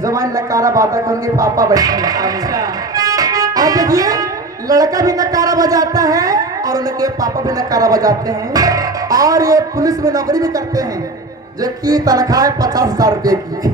जवान नकारा बाता उनके पापा बैठे हैं। अब देखिए लड़का भी नकारा बजाता है और उनके पापा भी नकारा बजाते हैं और ये पुलिस में नौकरी भी करते हैं, जो कि तनख्वाह है 50,000 रुपए की।